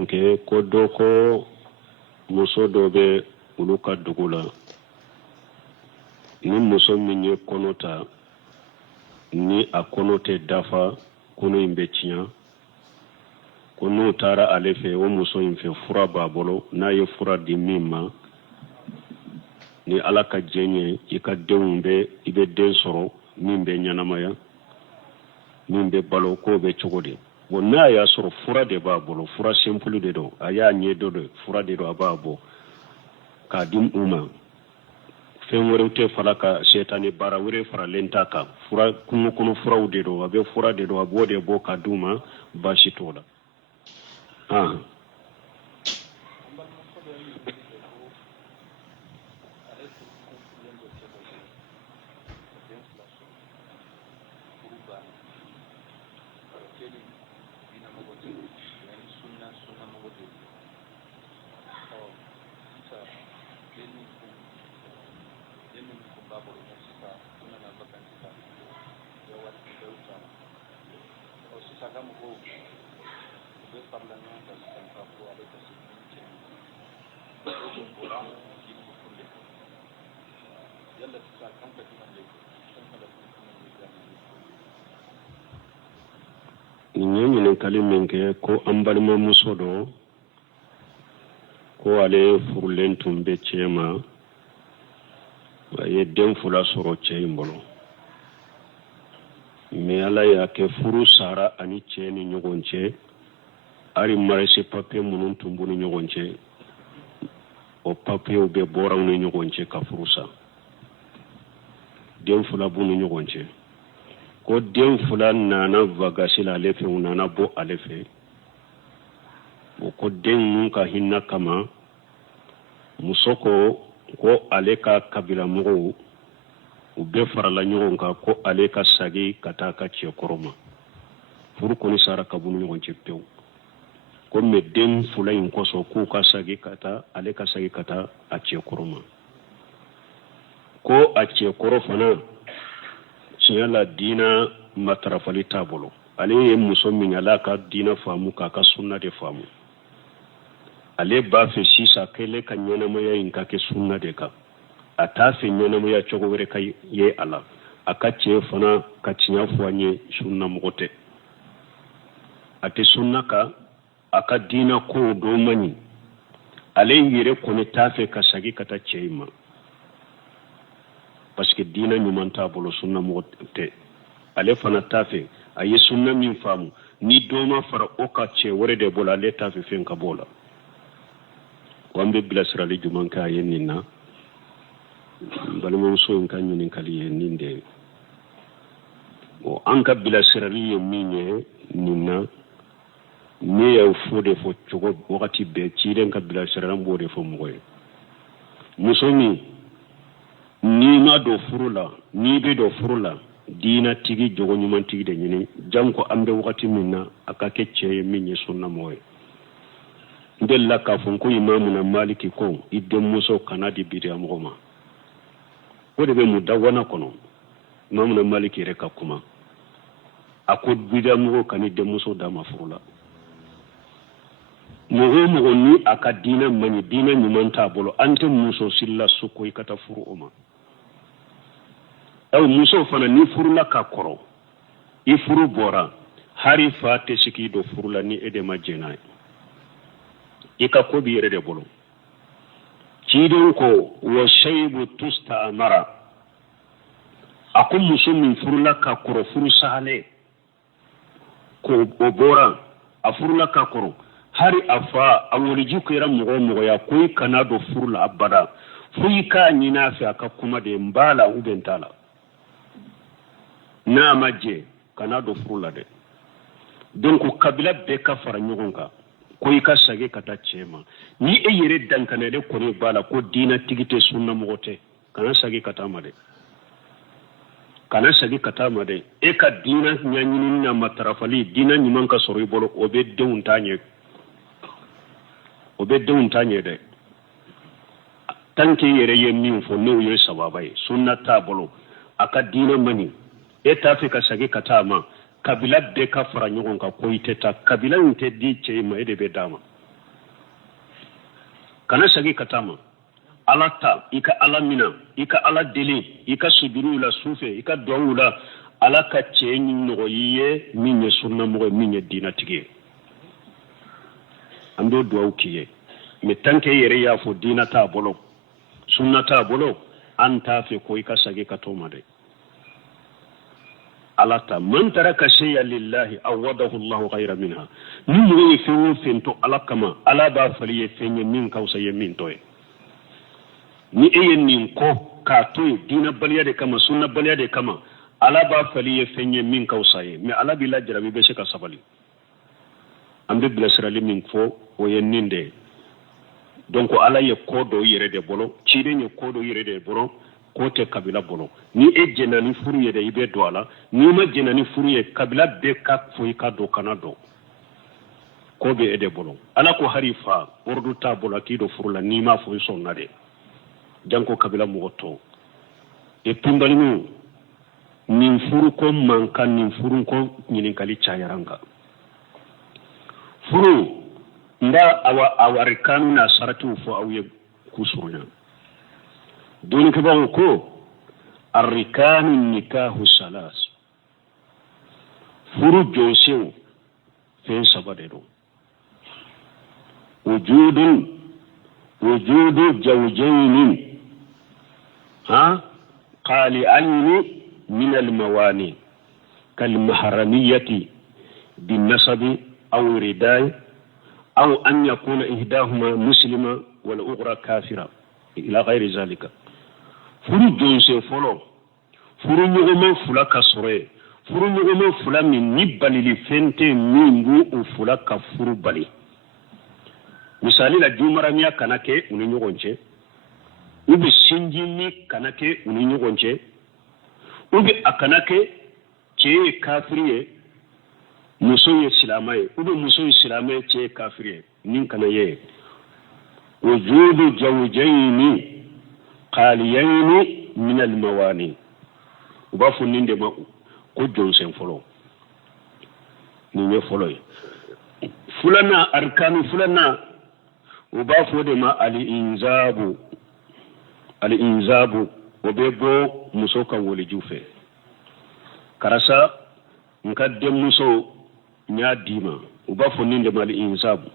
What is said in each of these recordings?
nke ko do ko muso dɔ bɛ olu ka dugu la ni muso min ye kɔnɔ ta ni a kɔnɔ tɛ dafa kɔnɔ in bɛ tiɲɛ ko n'o taara ale fɛ o muso in fɛ fura b'a bolo n'a ye fura di min ma ni ala ka jɛn ye i ka denw bɛ i bɛ den sɔrɔ min bɛ ɲɛnamaya min bɛ balo k'o bɛ cogo di bon n'a y'a sɔrɔ fura de b'a bolo fura simple de don a y'a ɲɛ dɔ de fura de don a b'a bɔ k'a di u ma fɛn wɛrɛw tɛ fara ka sɛtani baara wɛrɛ faralen t'a kan fura kungo kɔnɔ furaw de don a bɛ fura de don a b'o de bɔ ka d'u ma baasi t'o la ɲininkali min kɛ ko an balimamuso dɔ ko ale furulen tun bɛ cɛ ma a ye den 2 sɔrɔ cɛ in bolo mais ala y'a kɛ furu sara ani cɛ ni ɲɔgɔn cɛ hali marisi papiye minnu tun b'u ni ɲɔgɔn cɛ o papiyew bɛɛ bɔra u ni ɲɔgɔn cɛ ka furu sa den 2 b'u ni ɲɔgɔn cɛ ko den 2 nana vagasi la ale fɛ u nana bɔ ale fɛ o ko den ninnu ka hinɛ kama muso ko ale ka kabila mɔgɔw u bɛɛ farala ɲɔgɔn kan ko ale ka sagi ka taa ka cɛ kɔrɔ ma furu kɔni sara ka b'u ni ɲɔgɔn cɛ pewu ko mais den 2 in kɔsɔn k'u ka sagi ka taa ale ka sagi ka taa a cɛ kɔrɔ ma ko a cɛ kɔrɔ fana tiɲɛ la diina matarafali t'a bolo ale ye muso min ala ka diina faamu k'a ka sunna de faamu ale b'a fɛ sisan k'ale ka ɲɛnamaya in ka kɛ sunna de kan a t'a fɛ ɲɛnamaya cogo wɛrɛ ka ye a la a ka cɛ fana ka tiɲɛ fɔ an ye sunna mɔgɔ tɛ a tɛ sunna kan a ka diina kow dɔw man ɲi ale yɛrɛ kɔni t'a fɛ ka sagi ka taa cɛ in ma parce que diina ɲuman t'a bolo sunna mɔgɔ tɛ ale fana t'a fɛ a ye sunna min faamu ni dɔ ma fara o ka cɛ wɛrɛ de bolo ale t'a fɛ fɛn ka bɔ la ko an bɛ bilasirali jumɛn kɛ a ye nin na balimamuso in ka ɲininkali ye nin de ye bon an ka bilasirali ye min ye nin na ne y'o fɔ de fɔ cogo wagati bɛɛ ciden ka bilasirali an b'o de fɔ mɔgɔ ye muso min n'i ma don furu la n'i bɛ don furu la diina tigi jogo ɲuman tigi de ɲini jam ko an bɛ wagati min na a ka kɛ cɛ ye min ye sunna mɔgɔ ye n delila k'a fɔ ko imamuna maliki ko i denmuso kana di biriya mɔgɔ ma o de bɛ mudawana kɔnɔ imamuna maliki yɛrɛ ka kuma a ko biriya mɔgɔ ka ni denmuso d'a ma furu la mɔgɔ o mɔgɔ ni a ka diina man ɲi diina ɲuman t'a bolo an tɛ muso sirila so ko i ka taa furu o ma muso fana ni furula ka kɔrɔ i furu bɔra hari fa tɛ sigi don furu la ni e de ma jɛn n'a ye i ka ko b'i yɛrɛ de bolo ciden ko wa shayibu tusta amara a ko muso min furula ka kɔrɔ furu sahale ko o bɔra a furula ka kɔrɔ hari a fa a waliji kɛra mɔgɔ o mɔgɔ ya ko i kana don furu la abada fo i k'a ɲini a fɛ a ka kuma de n b'a la ou bien n t'a la n'a ma jɛ kana don furu la dɛ donc kabila bɛɛ ka fara ɲɔgɔn kan ko i ka sagi ka taa cɛ ma ni e yɛrɛ dankana de kɔni b'a la ko diina tigi tɛ sunna mɔgɔ tɛ kana sagi ka taa ma dɛ kana sagi ka taa ma dɛ e ka diina ɲɛɲini na matarafali diina ɲuman ka sɔrɔ i bolo o bɛ denw t'a ɲɛ dɛ tant que i yɛrɛ ye min fɔ n'o ye sababa ye sunna t'a bolo a ka diina man ɲi e t'a fɛ ka sagi ka taa ma kabila bɛɛ ka fara ɲɔgɔn kan ko i tɛ taa kabila in tɛ di cɛ ma e de bɛ d'a ma kana sagi katama ala ta ika ala mina ika ala deli ika subiru la sufe ika dawula ala ka cɛ nogoyiye min ye sunna mɔgɔ min ye dina tigi an bɛ duwawu k'i ye mais tant que yɛrɛ y'a fɔ dina t'a bolo sunna t'a bolo an t'a fɛ ko i ka sagi ka to ma dɛ ala ta man taraka shay'an lillahi awadahu Allahu ghayra minha ni mɔgɔ ye fɛn o fɛn to ala kama ala b'a fali ye fɛn ye min ka wusa ye min to ye ni e ye nin kɔ k'a to ye dina baliya de kama sunna baliya de kama ala b'a fali ye fɛn ye min ka wusa ye mais ala b'i lajarabi i bɛ se ka sabali an bɛ bilasirali min fɔ o ye nin de donc ala ye ko dɔ yɛrɛ de bolo ciden ye ko dɔ yɛrɛ de bolo ko tɛ kabila bolo ni e jɛnna ni furu ye dɛ i bɛ don a la n'i ma jɛnna ni furu ye kabila bɛɛ ka fɔ i ka don kana don ko bɛ e de bolo ala ko hari fa ordu t'a bolo k'i don furu la n'i ma fɔ i sɔnna de janko kabila mɔgɔ tɔ e tunbalimu nin furu ko man kan nin furu ko ɲininkali cayara n kan furu nda awa rikanu na saratiw fɔ aw ye k'u surunya dɔɔnikɛbagaw ko arrikanu nikahu salas furu jɔnsenw fɛn saba de don wujudu zawjayni qali'ayni min al-mawani كالمحرمية بالنسب أو رداء أو أن يكون إحداهما مسلمة والأخرى كافرة إلى غير ذلك furu jonse fɔlɔ furu ɲɔgɔnma fula ka sɔrɔ ye furu ɲɔgɔnma fula min ni balili fɛn tɛ min b'o fula ka furu bali misali la jumaramiya kana kɛ u ni ɲɔgɔn cɛ u bɛ sinji min kana kɛ u ni ɲɔgɔn cɛ u bɛ a kana kɛ cɛ ye kafiri ye muso ye silamɛ ye u bɛ muso ye silamɛ ye cɛ ye kafiri ye nin kana ye wujudu zawjayni qaliyayni min al-mawani u b'a fɔ nin de ma ko jɔnsen fɔlɔ nin ye fɔlɔ ye filanan arkanu filanan u b'a fɔ de ma al-inzabu o bɛ bɔ muso ka woliju fɛ karisa n ka denmuso n y'a d'i ma u b'a fɔ nin de ma al-inzabu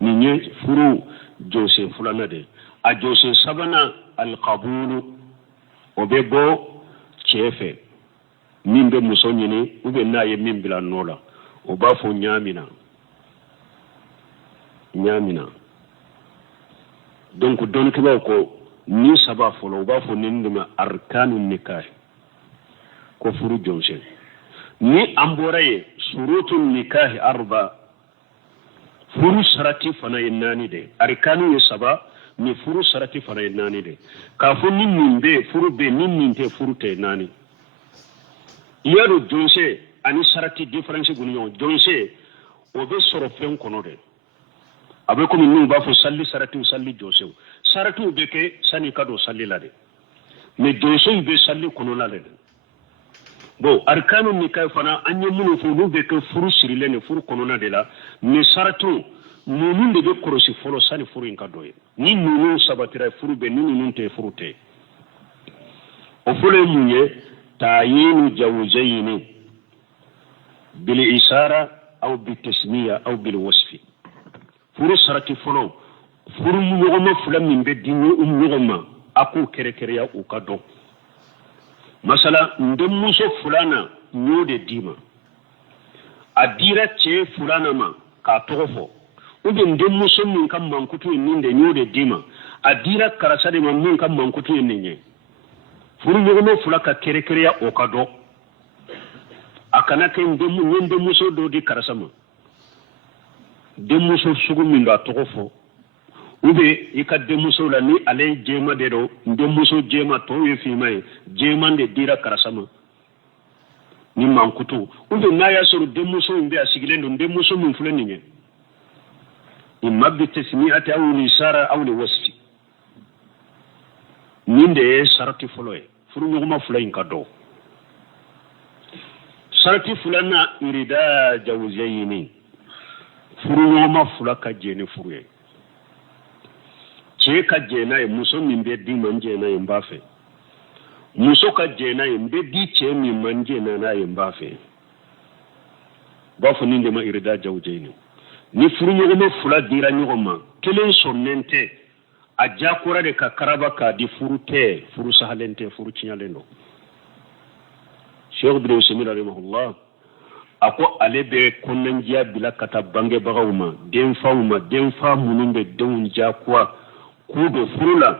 nin ye furu jɔnsen filanan de a jɔnsen sabanan alqabulu o bɛ bɔ cɛ fɛ min bɛ muso ɲini ou bien n'a ye min bila nɔ la o b'a fɔ ɲaamina donc dɔnnikɛlaw ko ni saba fɔlɔ u b'a fɔ nin de ma arkanu nikah ko furu jɔnsen ni an bɔra ye surutu nikah arba furu sarati fana ye naani de arkanu ye saba ni furu sarati fana ye naani de k'a fɔ ni nin bɛ furu bɛ ni nin tɛ furu tɛ naani i y'a dɔn jɔnse ani sarati différence b'u ni ɲɔgɔn jɔnse o bɛ sɔrɔ fɛn kɔnɔ de a bɛ komi n'u b'a fɔ salli saratiw salli jɔnsew saratiw bɛ kɛ sani ka don salli la de mais jɔnsew bɛ salli kɔnɔna de bon arkanu nikah fana an ye minnu fɔ olu bɛ kɛ furu sirilen de furu kɔnɔna de la mais saratiw ninnu de bɛ kɔlɔsi fɔlɔ sani furu in ka dɔ ye ni ninnu sabatira furu bɛ ni ninnu tɛ furu tɛ o fɔlɔ ye mun ye taayinu zawjayni bil isara aw bil tasmiya aw bil wasfi furu sarati fɔlɔ furu ɲɔgɔnma fila min bɛ di ɲɔgɔn ma a k'o kɛrɛkɛrɛya u ka dɔn masala n denmuso filanan n y'o de d'i ma a dira cɛ filanan ma k'a tɔgɔ fɔ ou bien n denmuso min ka mankutu ye nin de n y'o de d'i ma a dira karisa de ma min ka mankutu ye nin ye furu ɲɔgɔnma fila ka kɛrɛkɛrɛya o ka dɔn a kana kɛ n ye denmuso dɔ di karisa ma denmuso sugu min don a tɔgɔ fɔ ou bien i ka denmuso la ni ale ye jɛma de don n denmuso jɛma tɔw ye finman ye jɛman de dira karisa ma ni mankutu ou bien n'a y'a sɔrɔ denmuso in bɛ a sigilen don denmuso min filɛ nin ye imma bi tasmiyati aw lisara aw li wasfi nin de ye sarati fɔlɔ ye furu ɲɔgɔnma fila in ka dɔn sarati filanan irida zawjayni furu ɲɔgɔnma fila ka jɛ ni furu ye cɛ ka jɛ n'a ye muso min bɛ di man jɛ n'a ye n b'a fɛ muso ka jɛ n'a ye n bɛ di cɛ min man jɛ n'a ye n b'a fɛ b'a fɔ nin de ma irida jawjɛ ni furuɲɔgɔnma fila dira ɲɔgɔn ma kelen sɔnnen tɛ a jakora de ka karaba k'a di furu tɛ furu sahalen tɛ furu tiɲalen don Sheikh Ibn Usaymin rahimahullah a ko ale bɛ kɔnɔnandiya bila ka taa bangebagaw ma denfaw ma denfa minnu bɛ denw jakuwa k'u don furu la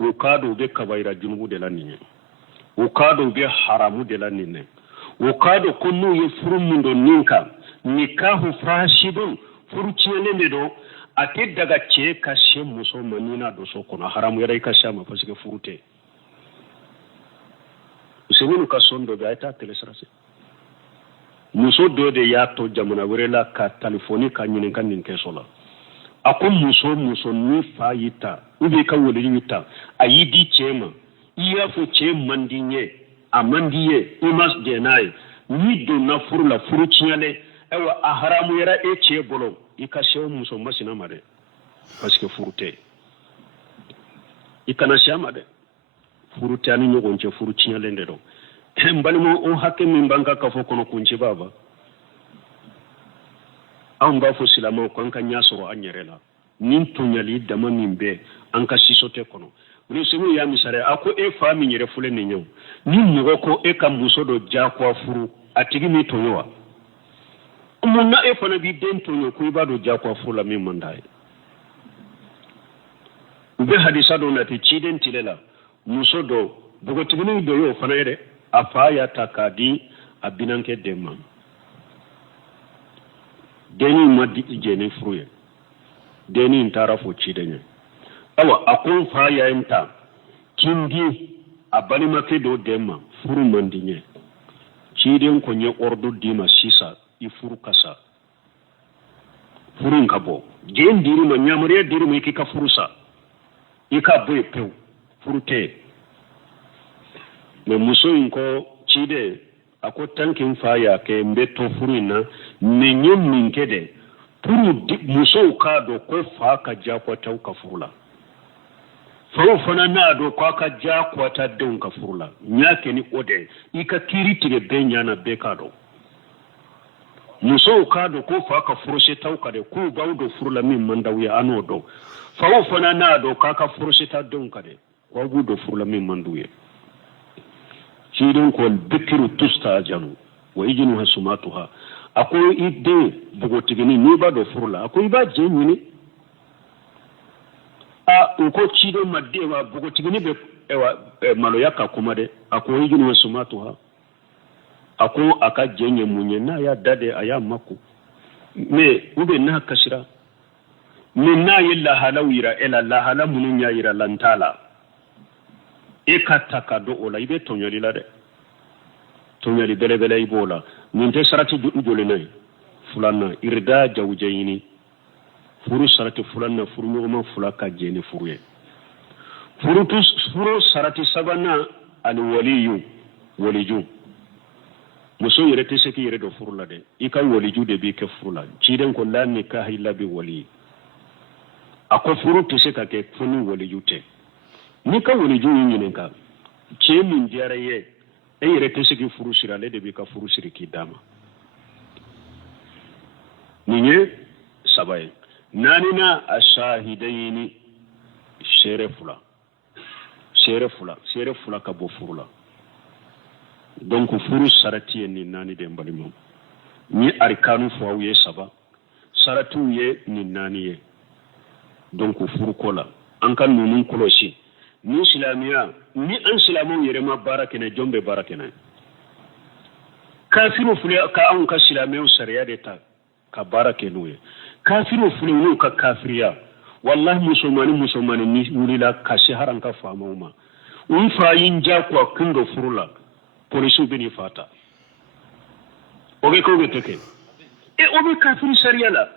u k'a dɔn u bɛ kabaira junubu de la nin ye u k'a dɔn u bɛ haramu de la nin ye u k'a dɔn ko n'u ye furu min don nin kan nikahu fasidun furu tiɲɛlen de don a tɛ daga cɛ ka se muso ma n'i n'a don so kɔnɔ haramu yɛrɛ i ka se a ma parce que furu tɛ Usaymin ka sɔn dɔ bɛ a ye taa tɛlɛ sira se muso dɔ de y'a to jamana wɛrɛ la ka telefoni ka ɲininka nin kɛso la a ko muso ni fa y'i ta ou bien i ka wele y'i ta a y'i di cɛ ma i y'a fɔ cɛ man di ye a man di ye i ma jɛ n'a ye n'i donna furu la furu tiɲɛlen ayiwa a haramuyara e cɛ bolo i ka se o muso masina ma dɛ parce que furu tɛ i kana se a ma dɛ furu tɛ ani ɲɔgɔn cɛ furu tiɲɛlen de don n balima o hakɛ min b'an ka kafo kɔnɔ kunci baba anw b'a fɔ silamɛw ko an ka ɲɛ sɔrɔ an yɛrɛ la nin tɔɲali dama min bɛ an ka sisote kɔnɔ Usaymin y'a misaliya a ko e fa min yɛrɛ filɛ nin ye ni mɔgɔ ko e ka muso dɔ jagoya furu a tigi min tɔɲɔ wa mun na e fana b'i den tɔɲɔ ko i b'a dɔn jagoya furu la min man d'a ye u bɛ hadisa dɔw nati ciden tile la muso dɔ bogotiginin dɔ y'o fana ye dɛ a fa y'a ta k'a di a binankɛ den ma dennin ma jɛ ni furu ye dennin taara fɔ ciden ye awa a ko n fa y'a n ta kin di a balimakɛ dɔ den ma furu man di ye ciden ko n ye ordre d'i ma sisan i furu ka sa furu in ka bɔ den dir'i ma yamaruya dir'i ma i k'i ka furu sa i ka bɔ yen pewu furu tɛ mais muso in ko ciden a ko tant que n fa y'a kɛ n bɛ to furu in na mais n ye min kɛ dɛ pour musow k'a dɔn ko fa ka jagoya ka furu la faw fana n'a dɔn k'a ka jagoya denw ka furu la n y'a kɛ ni o de i ka kiiri tigɛ bɛɛ ɲana bɛɛ k'a dɔn musow k'a dɔn ko fa ka furusetaw ka dɛ k'u b'aw don furu la min man d'aw ye an n'o dɔn faw fana n'a dɔn k'a ka furuseta denw ka dɛ k'aw b'u don furu la min man d'u ye ciden ko bikiru tustajanu wa ijnuha sumatuha a ko i den bogotigini n'i b'a dɔn furu la a ko i b'a jɛ ɲini u ko ciden ma den wa bogotigini bɛ maloya ka kuma dɛ a ko ijnuha sumatuha a ko a ka jɛ ɲɛ mun ye n'a y'a da de a y'a mako mais ou bien n'a kasira mais n'a ye lahalaw yira e la lahala minnu y'a yira la n t'a la e ka ta ka don o la i bɛ tɔɲɔli la dɛ tɔɲɔli bɛlɛbɛlɛ i b'o la nin tɛ sarati jolenna ye filanan irida jawujɛ ɲini furu sarati filanan furuɲɔgɔnma fila ka jɛ ni furu ye furu sarati sabanan ani waliju muso yɛrɛ tɛ se k'i yɛrɛ don furu la dɛ i ka waliju de b'i kɛ furu la ciden ko la nikaha illa bi wali a ko furu tɛ se ka kɛ fo ni waliju tɛ n'i ka waliju y'i ɲininka cɛ min diyara i ye e yɛrɛ tɛ se k'i furu siri ale de b'i ka furu siri k'i d'a ma nin ye saba ye naaninan a shahidayni seere fila ka bɔ furu la donc furu sarati ye nin naani de balimaw ni arikanu fɔ aw ye saba saratiw ye nin naani ye donc furu ko la an ka ninnu kɔlɔsi ni silamɛya ni an silamɛw yɛrɛ ma baara kɛnɛ jɔn bɛ baara kɛnɛ kafiru filɛ ka anw ka silamɛw sariya de ta ka baara kɛ n'o ye kafiru filɛ n'u ka kafiriya wallahi musomanni ni wulila ka se haran ka faamaw ma u fa yin jagoya kun dɔ furu la polisiw bɛ nin fata o bɛ kɛ o bɛ tɛ kɛ o bɛ kafiri sariya la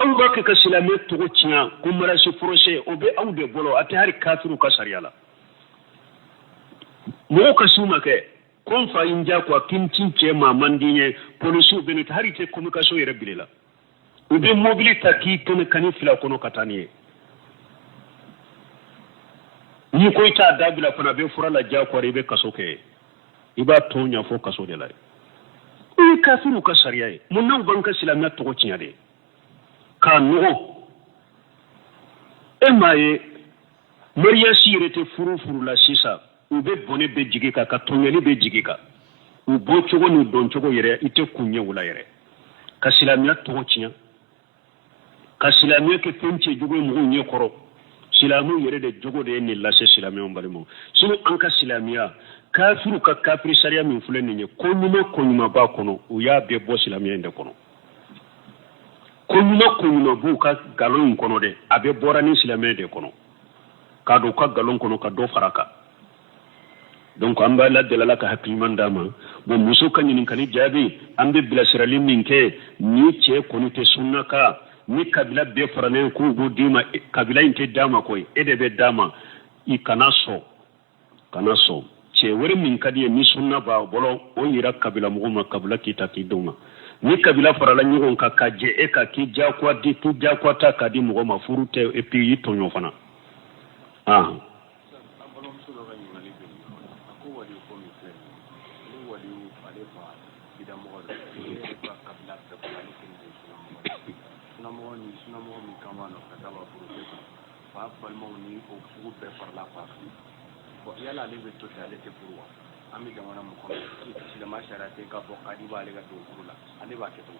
aw b'a kɛ ka silamɛ tɔgɔ tiɲɛ ko marasi forosɛ o bɛ aw de bolo a tɛ hali kafiru ka sariya la mɔgɔw ka s'u ma kɛ ko n fa yin jagoya k'i ti cɛ maa man di n ye polisiw bɛ nin ta hali tɛ communication yɛrɛ bile la u bɛ mobili ta k'i kɛnɛ kani fila kɔnɔ ka taa ni ye ni ko ita dabila fana be fura la ja ko rebe kaso ke iba to nya fo kaso de la e kafiru ka sariya e mun nan banka silamiya to ko tinya de ka no e maye mariya sirete furu la sisa ube bone be jigika ka tonyeli be jigika u bo cogo ni don cogo yere ite kunye wula yere ka silamiya to ko tinya ka silamiya ke fenche jugo mu nye koro silamu yere de jogo de ni lase silamiya mbalimo sinu anka silamiya kafiru ka kafiri sariya min fule ni ko nyuma ba kono u ya be bo silamiya inde kono ko nyuma bu ka galon kono de abe bora ni silamiya de kono ka do ka galon kono ka do faraka donc amba la delala ka hakliman dama bo muso kan ni kali jabi ambe bila sirali min ke ni che kono te sunna ka ni kabila be farane ko go dima kabila inte dama koy ede be dama I kana so che wori min kadi ni sunna ba bolo o yira kabila muguma kabila kita ki duma ni kabila farala nyigon ka kaje e ka ki ja kwa di tu ja kwa ta kadi muguma furute e pi yitonyo fana yala le beto tale te pourwa ami jamana mo ko ci la mashara te ka bo kadi ba le ga do kurula ane ba ke to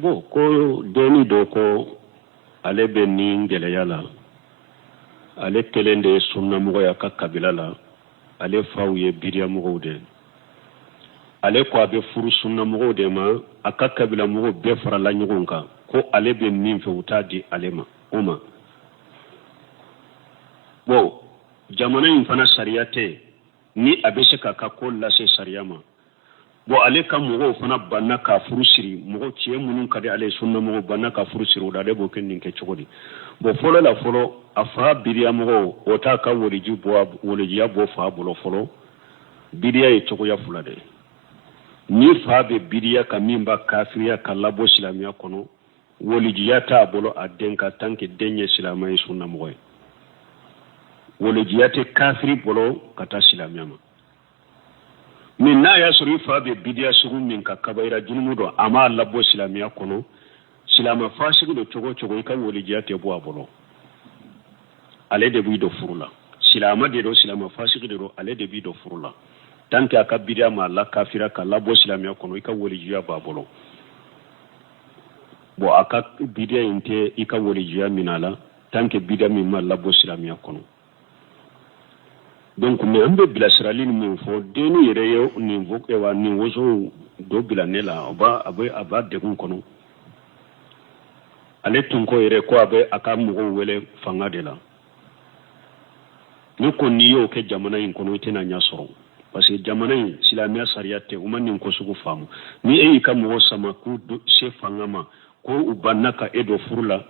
bo ko deni do ko ale be ni ngele yala ale telende sunna mo ya ka kabila la ale fawye bidiya mo de ale ko abe furu sunna mo de ma aka kabila mo be fara la nyugonka ko ale be min fe utadi ale ma oma bo jamana in fana sariya te ni abe se ka ko lase sariya ma bo ale ka mugo fana banna ka furu siri mugo ciye munun kadi ale sunna mugo banna ka furu siri da de bo ken ninke chogodi bo folo la folo afa biriya mugo o ta ka woliji bo woliji ya bo fa bolo folo biriya e chogo ya fulade ni fa be biriya ka mimba kafiriya ka labo silamiya kono woliji ya ta bolo adenka tanke denye silamai sunna mugo wole jiyate kafiri bolo kata silamiyama min na ya suru fa be bidiya sugu min ka kabaira junumu do ama labo silamiya kono silama fasigu do chogo ka wole jiyate bo abolo ale de bi do furula silama de do silama fasigu de do ale de bi do furula tanke aka bidiya ma la kafira ka labo silamiya kono ka wole jiya ba bolo bo aka bidiya inte ika wole jiya minala tanke bidiya min ma labo silamiya kono donc mais ambe bila sirali ni min fo deni yere yo ni voke wa ni wozo do bila nela aba de gun kono ale tun ko yere ko abe aka mugo wele fanga de la ni ko ni yo ke jamana in kono tena nya soro parce que jamana in silamiya sariyate o man ni ko sugu famu ni e ka mugo sama ku se fanga ma ko ubannaka edo furula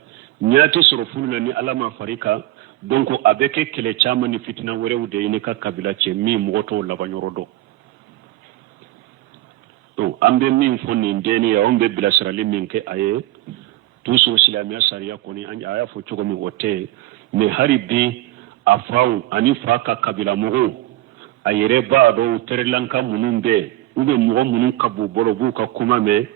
nyate soro furula ni alama farika donc avec kele chama ni fitina wore wude ni ka kabila che mi moto la banyorodo to ambe min fonni ndeni ya ombe bila sirali min ke aye tuso silamiya sariya koni an aya fo chogo mi wote me haribi afau ani faka kabila mugo ayere ba do terlanka munumbe ube mugo munun kabu boro bu ka kuma me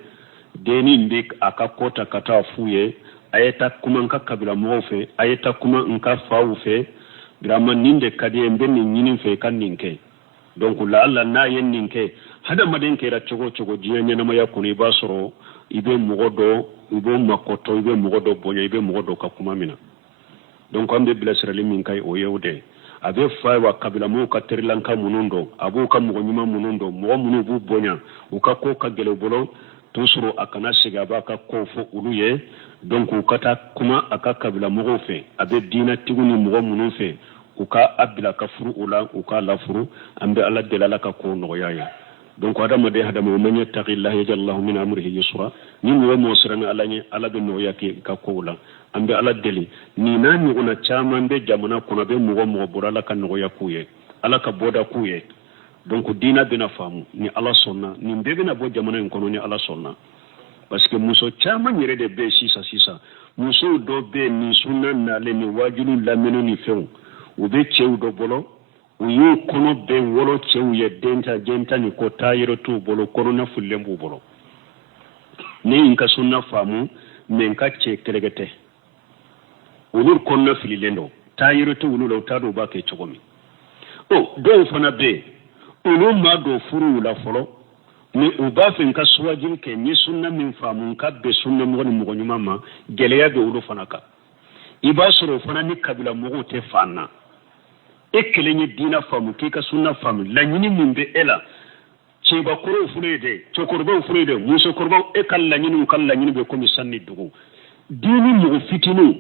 deni ndik aka kota kata fuye ayeta kuma nka kabila mo fe ayeta kuma nka fawu fe drama ninde kadi embe ni nyinin fe kan ninke donc la alla na yen ninke hada maden ke ra chogo jiya nyana ma yakuni basoro ibe mugodo ibe makoto ibe mugodo bonya ibe mugodo ka kuma mina donc ambe bila sirali min kai o yewde abe fa wa kabila mo ka terlanka munundo abu ka mugo nyima munundo mo munu bu bonya uka ko ka gele bolo tusuru akana siga ba ka ko fo uluye donc ukata kuma aka kabila mugo fe abe dina tiguni mugo munu fe uka abila ka furu ula uka la furu ambe ala delala ka ko no yaya donc adama de hadama man yattaqillaha yajallahu min amrihi yusra ni mo mo sirana ala ni ala be no yake ka ko ula ambe ala deli ni nani una chama mbe jamana kuna be mugo mugo burala ka no yakuye ala ka boda kuye donc dina bina famu ni ala sonna ni mbebe na bo jamana en kono ni ala sonna parce que muso chama nyere de be sisa muso do be ni sunna na le ni wajulu lameno ni few u be cɛw dɔ bolo u y'u kɔnɔ bɛɛ wolo cɛw ye denta jenta ni ko taayɔrɔ t'u bolo kɔnɔna fulilen b'u bolo ne yi ka sunna faamu mɛ n ka cɛ kɛlɛkɛ tɛ olu kɔnɔna fililen don taayɔrɔ tɛ olu la u t'a dɔn u b'a kɛ cogo min dɔw fana bɛ yen olu ma don furuw la fɔlɔ mais u b'a fɛ n ka suwajili kɛ n ye sunna min faamu n ka bɛn sunna mɔgɔ ni mɔgɔ ɲuman ma gɛlɛya bɛ olu fana kan i b'a sɔrɔ o fana ni kabila mɔgɔw tɛ fan na e kelen ye diina faamu k'i ka sunna faamu laɲini min bɛ e la cɛbakɔrɔw furu ye dɛ cɛkɔrɔbaw furu ye dɛ musokɔrɔbaw e ka laɲini bɛ komi san ni dugu diini mɔgɔ fitininw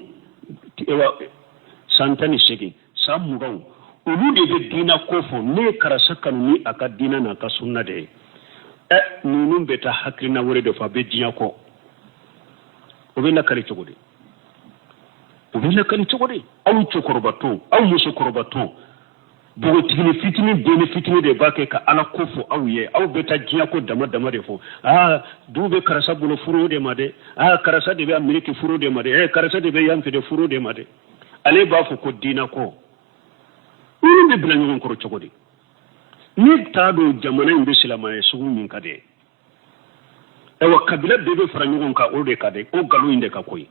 san 18 san 20 olu de bɛ diina ko fɔ ne ye karisa kanu ni a ka diina n'a ka sunna de ye ninnu bɛ taa hakilina wɛrɛ de fɔ a bɛ diɲɛ kɔ o bɛ lakali cogo di aw cɛkɔrɔba to aw musokɔrɔba to bogotigini fitinin deni fitinin de b'a kɛ ka ala ko fɔ aw ye aw bɛ taa diɲɛ ko dama dama de fɔ du bɛ karisa bolo furu de ma dɛ karisa de bɛ ameriki furu de ma dɛ karisa de bɛ yanfɛ de furu de ma dɛ ale b'a fɔ ko diina kɔ olu bɛ bila ɲɔgɔn kɔrɔ cogo di ne t'a dɔn jamana in bɛ silamaya sugu min ka di kabila bɛɛ bɛ fara ɲɔgɔn kan o de ka di o nkalon in de ka koyi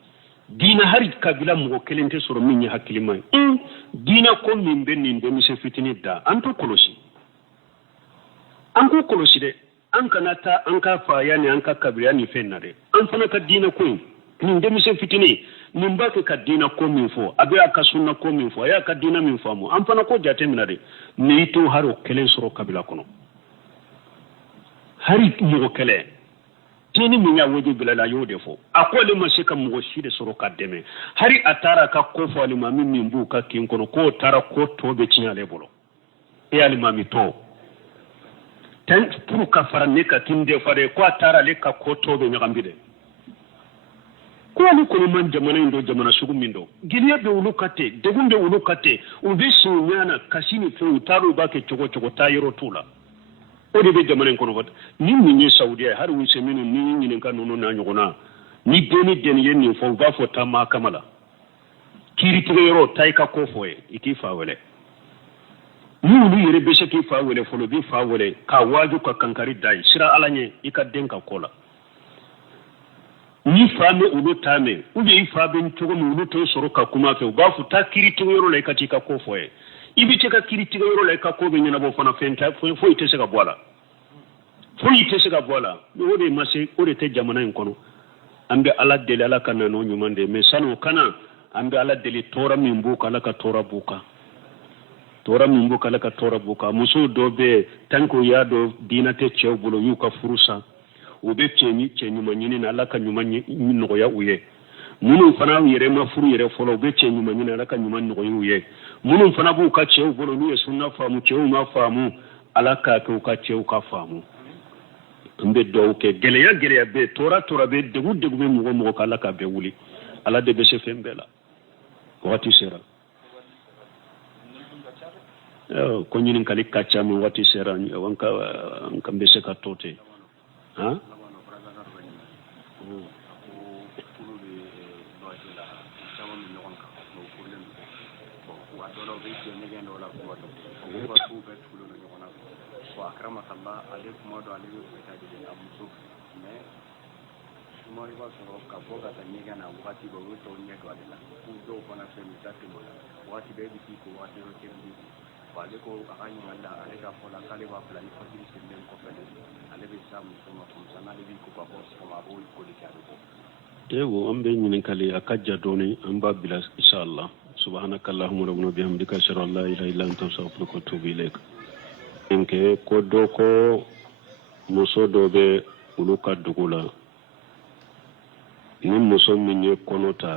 diina hari kabila mɔgɔ kelen tɛ sɔrɔ min ye hakilima ye diina ko min bɛ nin denmisɛn fitinin da an t'o kɔlɔsi an k'o kɔlɔsi dɛ an kana taa an ka faaya ni an ka kabila ni fɛn na dɛ an fana ka diina ko in nin denmisɛn fitinin nin b'a kɛ ka diina ko min fɔ a bɛ a ka sunna ko min fɔ a y'a ka diina min faamu an fana ko jate minɛ dɛ mais i t'o hari o kelen sɔrɔ kabila kɔnɔ hari mɔgɔ kɛlɛ tiɲɛni min y'a wajib bila a y'o de fɔ a ko ale ma se ka mɔgɔ si de sɔrɔ ka dɛmɛ hari a taara a ka ko fɔ alimami min b'u ka kin kɔnɔ k'o taara ko tɔ bɛ tiɲɛ ale bolo alimami tɔ pour ka fara ne ka kin de fa dɛ ko a taara ale ka ko tɔ bɛ ɲagami dɛ ko ale kɔni man jamana in don jamana sugu min don gɛlɛya bɛ olu ka ten degun bɛ olu ka ten u bɛ sin u ɲana kasi ni fɛn u t'a dɔn u b'a kɛ cogo cogo taa yɔrɔ t'u la o de bɛ jamana in kɔnɔ ni min ye saudiya ye hari wuse minnu ni ɲininka ninnu n'a ɲɔgɔnna ni deni ye nin fɔ u b'a fɔ taa maa kama la kiiritigɛ yɔrɔ taa i ka ko fɔ ye i k'i fa wele ni olu yɛrɛ bɛ se k'i fa wele fɔlɔ u b'i fa wele k'a waaju ka kankari da ye sira ala ɲɛ i ka den ka ko la ni fa bɛ olu taa mɛn ou bien i fa bɛ cogo min olu t'o sɔrɔ ka kuma fɛ u b'a fɔ taa kiiritigɛ yɔrɔ la i ka t'i ka ko fɔ ye i bɛ se ka kiiritigɛ yɔrɔ la i ka ko bɛ ɲɛnabɔ fana fɛn tɛ foyi tɛ se ka bɔ a la foyi tɛ se ka bɔ a la o de ma se o de tɛ jamana in kɔnɔ an bɛ ala deli ala ka na n'o ɲuman de mais sani o kana an bɛ ala deli tɔɔrɔ min b'u kan ala ka tɔɔrɔ b'u kan tɔɔrɔ min b'u kan ala ka tɔɔrɔ b'u kan musow dɔw bɛ yen tant que u y'a dɔn diinɛ tɛ cɛw bolo u y'u ka furu san u bɛ cɛ ɲuman ɲini na ala ka ɲuman nɔgɔya u ye minnu fana yɛrɛ ma furu yɛrɛ fɔlɔ u bɛ cɛ ɲuman ɲini ala ka ɲuman nɔgɔya u ye minnu fana b'u ka cɛw bolo n'u ye sunna faamu cɛw ma faamu ala k'a kɛ u ka cɛw ka faamu an bɛ dugawu kɛ gɛlɛya bɛ tɔɔrɔ bɛ degun bɛ mɔgɔ kan ala k'a bɛɛ wuli ala de bɛ se fɛn bɛɛ la waati sera ko ɲininkali ka ca min waati sera an kan bɛ se ka to ten Ewo an bɛ ɲininkali a ka ja dɔɔni an b'a bila inshallah subhanaka allahumma rabbana bihamdika ashhadu an la ilaha illa anta astaghfiruka wa atubu ilayk nke ko dɔ ko muso dɔ bɛ olu ka dugu la ni muso min ye kɔnɔ ta